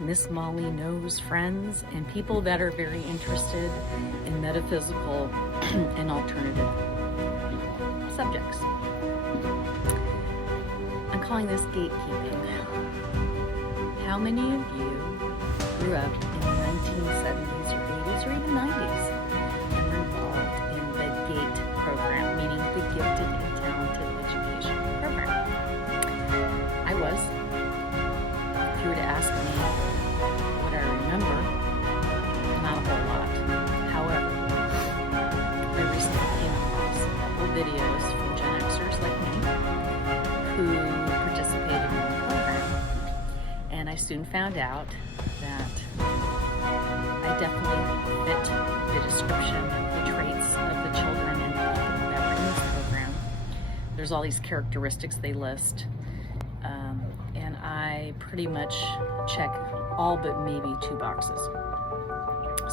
Miss Molly knows friends and people that are very interested in metaphysical and alternative subjects. I'm calling this gatekeeping. How many of you grew up in the 1970s or 80s or even 90s and were involved in the GATE program, meaning the Gifted and Talented Education Program? I was. If you were to ask me what I remember, not a whole lot. However, I recently came across a couple videos from Gen Xers like me who participated in the program, and I soon found out that I definitely fit the description, the traits of the children and people that were in this program. There's all these characteristics they list, and I pretty much check all but maybe 2 boxes.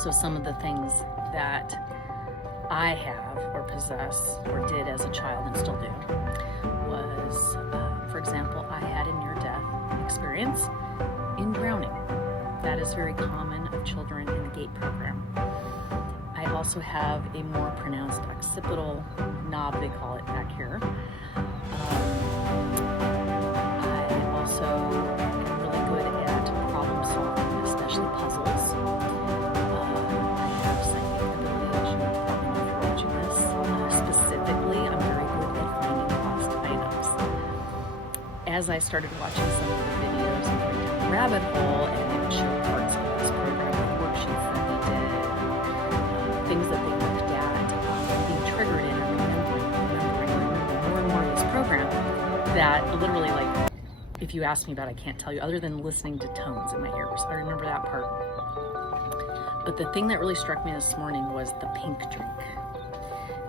So some of the things that I have or possess or did as a child and still do was, for example, I had a near-death experience in drowning. That is very common of children in the GATE program. I also have a more pronounced occipital knob, they call it back here. I also am really good at problem solving, especially puzzles. I have psychic ability, as you probably know if you're watching this. Specifically, I'm very good at finding lost items. As I started watching some of the videos and going down the rabbit hole, and they would show parts of this program, worksheets that they did, things that they looked at, being triggered in and remembering more and more of this program, that literally, like, if you ask me about it, I can't tell you other than listening to tones in my ears. I remember that part. But the thing that really struck me this morning was the pink drink.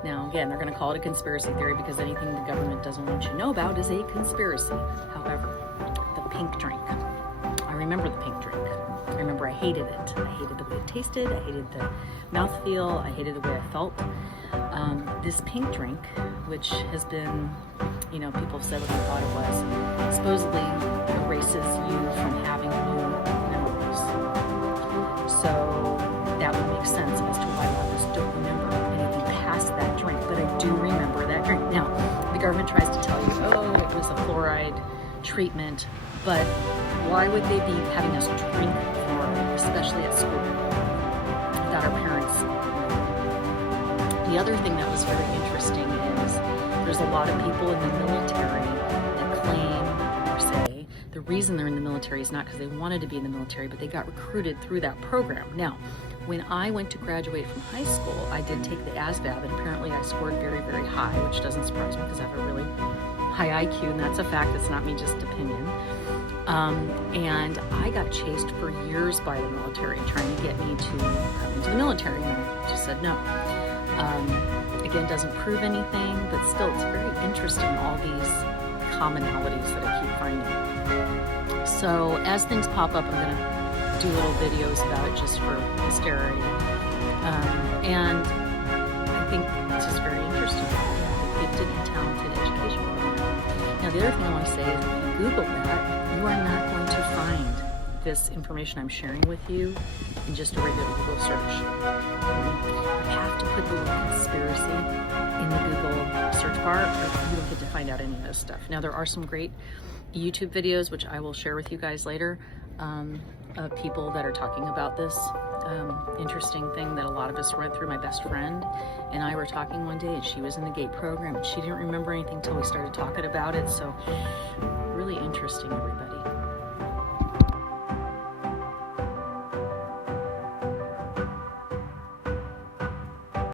Now, again, they're going to call it a conspiracy theory because anything the government doesn't want you to know about is a conspiracy. However, the pink drink. I remember the pink drink. I remember I hated it. I hated the way it tasted. I hated the mouthfeel. I hated the way I felt. This pink drink, which has been, people have said what they thought it was, supposedly erases you from having new memories. So that would make sense as to why a lot of us don't remember anything past that drink. But I do remember that drink. Now, the government tries to tell you, oh, it was a fluoride treatment, but why would they be having us drink fluoride, especially at school, without our parents? The other thing that was very interesting is there's a lot of people in the military that claim or say the reason they're in the military is not because they wanted to be in the military, but they got recruited through that program. Now, when I went to graduate from high school, I did take the ASVAB, and apparently I scored very, very high, which doesn't surprise me because I have a really high IQ, and that's a fact. That's not me just opinion. And I got chased for years by the military trying to get me to come into the military, and I just said no. Again, doesn't prove anything, but still, it's very interesting, all these commonalities that I keep finding. So as things pop up, I'm going to do little videos about it just for posterity. And I think it's just very interesting. The Gifted and Talented Education Program. Now, the other thing I want to say is if you Google that, you are not going to find this information I'm sharing with you in just a regular Google search. You have to put the word conspiracy in the Google search bar, or you don't get to find out any of this stuff. Now, there are some great YouTube videos, which I will share with you guys later, of people that are talking about this interesting thing that a lot of us went through. My best friend and I were talking one day, and she was in the GATE program, and she didn't remember anything until we started talking about it. So really interesting, everybody.